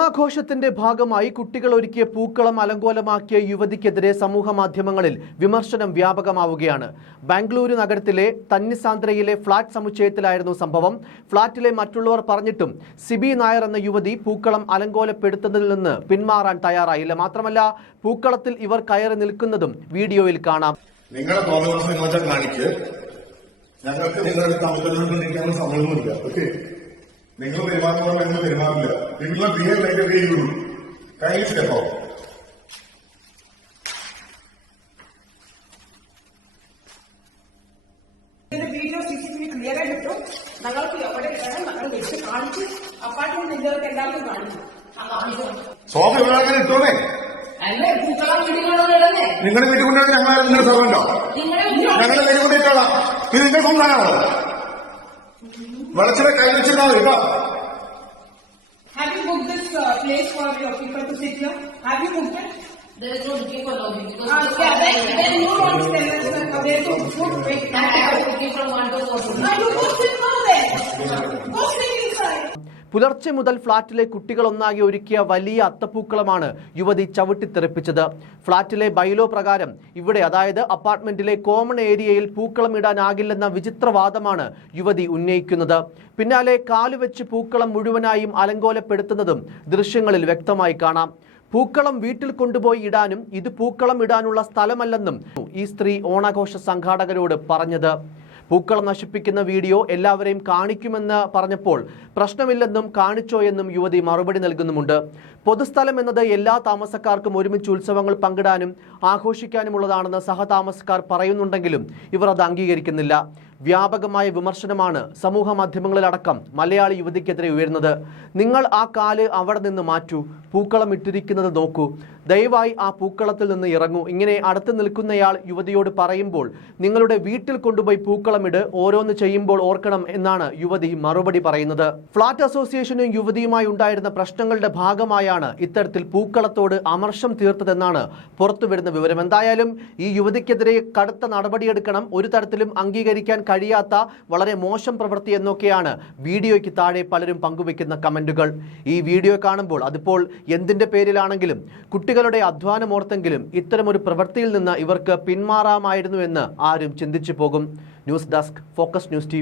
ഓണാഘോഷത്തിന്റെ ഭാഗമായി കുട്ടികൾ ഒരുക്കിയ പൂക്കളം അലങ്കോലമാക്കിയ യുവതിക്കെതിരെ സമൂഹ മാധ്യമങ്ങളിൽ വിമർശനം വ്യാപകമാവുകയാണ്. ബാംഗ്ലൂരു നഗരത്തിലെ തന്നിസാന്ദ്രയിലെ ഫ്ളാറ്റ് സമുച്ചയത്തിലായിരുന്നു സംഭവം. ഫ്ളാറ്റിലെ മറ്റുള്ളവർ പറഞ്ഞിട്ടും സിബി നായർ എന്ന യുവതി പൂക്കളം അലങ്കോലപ്പെടുത്തുന്നതിൽ നിന്ന് പിന്മാറാൻ തയ്യാറായില്ല. മാത്രമല്ല പൂക്കളത്തിൽ ഇവർ കയറി നിൽക്കുന്നതും വീഡിയോയിൽ കാണാം. ഞങ്ങൾക്ക് നിങ്ങളുടെ ഓക്കെ? നിങ്ങൾ പെരുമാറുന്ന പോലെ ഞങ്ങൾ പെരുമാറില്ല. നിങ്ങളെ ബിഹേവ് ലൈക്ക് യു കൈ സ്റ്റെപ്പോ വീഡിയോ സിസിടിവി ക്ലിയർ ആയിട്ട് ഞങ്ങൾക്ക് എവിടെ വേണം ഞങ്ങൾ വെച്ച് കാണിച്ച് അപ്പാർട്ട്മെന്റ് നിങ്ങൾക്ക് എല്ലാവർക്കും കാണിച്ചു സോഫ ഇവിടെ വീടുകളെ നിങ്ങളുടെ വീട്ടിൽ കൊണ്ടുപോയി ഞങ്ങളെ നിങ്ങളുടെ സർവന്റോ ഞങ്ങളുടെ വീട്ടിൽ കൊണ്ടിട്ടോളാം ഇത് നിങ്ങളുടെ സ്വന്തമാണോ? വെളച്ചിലെ കൈ വെച്ചിരുന്നാ മതി കേട്ടോ Have you booked this uh, place for your people to sit here? Have you booked it? There is no booking for lobby because Uh, പുലർച്ചെ മുതൽ ഫ്ളാറ്റിലെ കുട്ടികളൊന്നാകെ ഒരുക്കിയ വലിയ അത്തപ്പൂക്കളമാണ് യുവതി ചവിട്ടിത്തെറിപ്പിച്ചത്. ഫ്ളാറ്റിലെ ബൈലോ പ്രകാരം ഇവിടെ അതായത് അപ്പാർട്ട്മെന്റിലെ കോമൺ ഏരിയയിൽ പൂക്കളം ഇടാനാകില്ലെന്ന വിചിത്രവാദമാണ് യുവതി ഉന്നയിക്കുന്നത്. പിന്നാലെ കാലുവെച്ച് പൂക്കളം മുഴുവനായും അലങ്കോലപ്പെടുത്തുന്നതും ദൃശ്യങ്ങളിൽ വ്യക്തമായി കാണാം. പൂക്കളം വീട്ടിൽ കൊണ്ടുപോയി ഇടാനും ഇത് പൂക്കളം ഇടാനുള്ള സ്ഥലമല്ലെന്നും ഈ സ്ത്രീ ഓണാഘോഷ സംഘാടകരോട് പറഞ്ഞത്. പൂക്കളം നശിപ്പിക്കുന്ന വീഡിയോ എല്ലാവരെയും കാണിക്കുമെന്ന് പറഞ്ഞപ്പോൾ പ്രശ്നമില്ലെന്നും കാണിച്ചോ എന്നും യുവതി മറുപടി നൽകുന്നുമുണ്ട്. പൊതുസ്ഥലം എന്നത് എല്ലാ താമസക്കാർക്കും ഒരുമിച്ച് ഉത്സവങ്ങൾ പങ്കിടാനും ആഘോഷിക്കാനുമുള്ളതാണെന്ന് സഹതാമസക്കാർ പറയുന്നുണ്ടെങ്കിലും ഇവർ അത് അംഗീകരിക്കുന്നില്ല. വ്യാപകമായ വിമർശനമാണ് സമൂഹ മാധ്യമങ്ങളിലടക്കം മലയാളി യുവതിക്കെതിരെ ഉയരുന്നത്. നിങ്ങൾ ആ കാൽ അവിടെ നിന്ന് മാറ്റൂ പൂക്കളം ഇട്ടിരിക്കുന്നത് നോക്കൂ. ദയവായി ആ പൂക്കളത്തിൽ നിന്ന് ഇറങ്ങൂ. ഇങ്ങനെ അടുത്ത് നിൽക്കുന്നയാൾ യുവതിയോട് പറയുമ്പോൾ നിങ്ങളുടെ വീട്ടിൽ കൊണ്ടുപോയി പൂക്കളമിട് ഓരോന്ന് ചെയ്യുമ്പോൾ ഓർക്കണം എന്നാണ് യുവതി മറുപടി പറയുന്നത്. ഫ്ളാറ്റ് അസോസിയേഷനും യുവതിയുമായി ഉണ്ടായിരുന്ന പ്രശ്നങ്ങളുടെ ഭാഗമായാണ് ഇത്തരത്തിൽ പൂക്കളത്തോട് അമർഷം തീർത്തതെന്നാണ് പുറത്തുവരുന്ന വിവരം. എന്തായാലും ഈ യുവതിക്കെതിരെ കടുത്ത നടപടിയെടുക്കണം. ഒരു തരത്തിലും അംഗീകരിക്കാൻ കഴിയാത്ത വളരെ മോശം പ്രവൃത്തി എന്നൊക്കെയാണ് വീഡിയോയ്ക്ക് താഴെ പലരും പങ്കുവെക്കുന്ന കമന്റുകൾ ഈ വീഡിയോ കാണുമ്പോൾ അതിപ്പോൾ എന്തിന്റെ പേരിലാണെങ്കിലും കുട്ടികളുടെ അധ്വാനമോർത്തെങ്കിലും ഇത്തരമൊരു പ്രവൃത്തിയിൽ നിന്ന് ഇവർക്ക് പിന്മാറാമായിരുന്നു എന്ന് ആരും ചിന്തിച്ചു പോകും. News desk focus news T